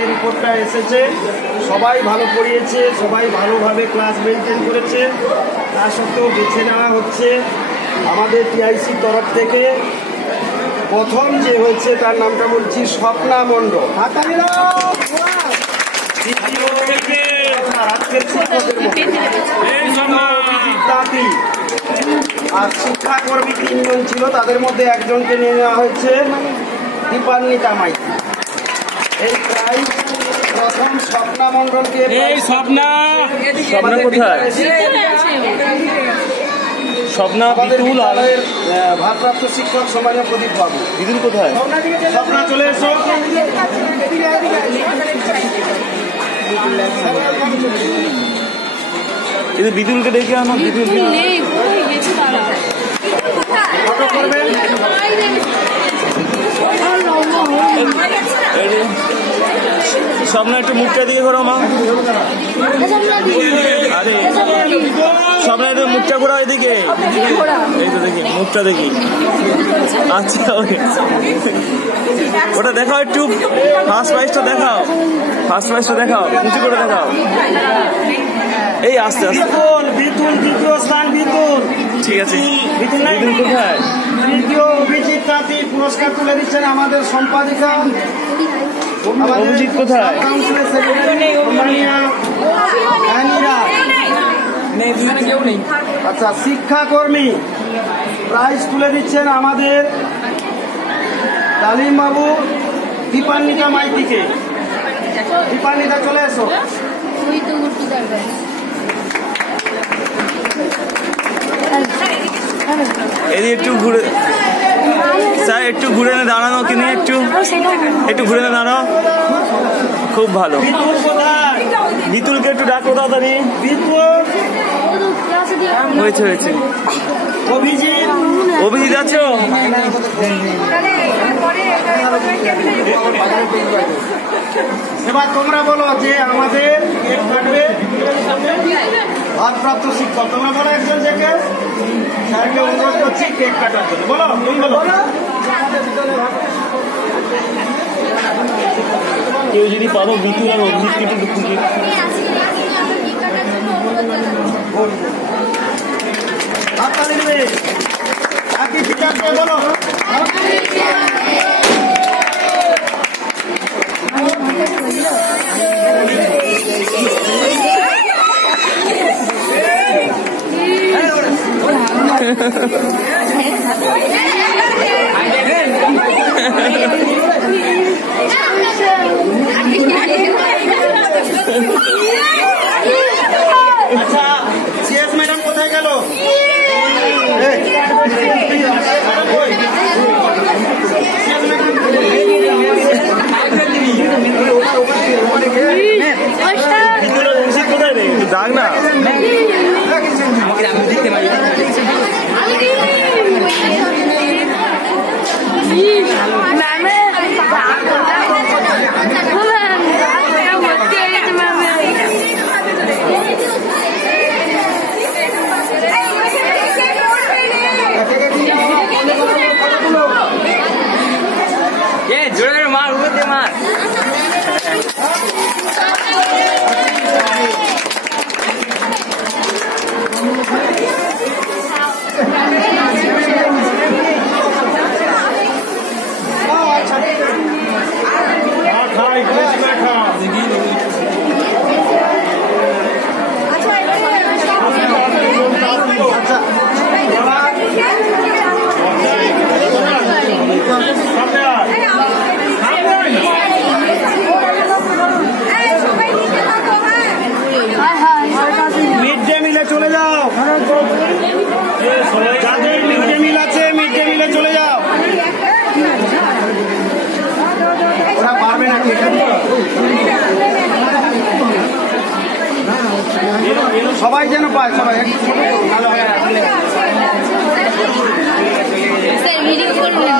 যে রিপোর্টটা এসেছে, সবাই ভালো পড়িয়েছে, সবাই ভালোভাবে ক্লাস মেনটেন করেছে। তা সত্ত্বেও বেছে নেওয়া হচ্ছে আমাদের টিআইসির তরফ থেকে। প্রথম যে হয়েছে তার নামটা বলছি স্বপ্না মণ্ডল। আর শিক্ষাকর্মী 3 জন ছিল, তাদের মধ্যে একজনকে নিয়ে নেওয়া হয়েছে দীপান্বিতা মাইতি। এই প্রায় প্রথম স্বপ্না মণ্ডলকে স্বপ্না কোথায়? স্বপ্না বিতুল আর ভারপ্রাপ্ত শিক্ষক সম্মানীয় প্রদীপ বাবু। বিতুল কোথায়? স্বপ্না চলে এসো। কিন্তু বিতুলকে ডেকে আনো। বিতুল ফটো করবেন। স্বপ্না একটু মুখটা দিকে ঘোরাও মা। আরে স্বপ্না একটু মুখটা ঘোরাও এদিকে। এই তো দেখি মুখটা দেখি। আচ্ছা ওটা দেখাও একটু। ফার্স্ট প্রাইজটা দেখাও। ফার্স্ট প্রাইজটা দেখাও, নিচে করে দেখাও। এই আস্তে আস্তে। বিতুল দ্বিতীয় স্থান। বিতুল ঠিক আছে। বিতুল কোথায়? তৃতীয় অভিজিৎ তাঁতি পুরস্কার তুলে দিচ্ছেন আমাদের সম্পাদিকা। অভিজিৎ কোথায়? আচ্ছা, শিক্ষাকর্মী প্রাইজ তুলে দিচ্ছেন আমাদের তালিম বাবু দীপান্বিতা মাইতিকে। দীপান্বিতা চলে এসো। এদিকে একটু ঘুরে স্যার, একটু ঘুরে না দাঁড়ানো কিনে একটু ঘুরে না দাঁড়াও। খুব ভালো। বিতুলকে একটু ডাকো তাড়াতাড়ি। হয়েছে হয়েছে। অভিজিৎ আছো? এবার তোমরা বলো যে আমাদের কেক কাটবে ভারপ্রাপ্ত শিক্ষক। তোমরা বলো একজন থেকে স্যারকে অনুরোধ করছি কেক কাটার জন্য। বলো, তুমি বলো। কেউ যদি পারো বিতুল আর অভিজিৎকে একটু খুঁজে। হাততালি দেবে। একই শিক্ষার্থী বলো। আচ্ছা, সিএস ম্যাডাম কোথায় গেল? কোথায় রে? ডাক না। मार मार চলে যাও, যাদের মিড ডে মিল আছে মিড ডে মিলে চলে যাও। ওরা পারবে না, সবাই যেন পায়, সবাই ভিডিও করবেন।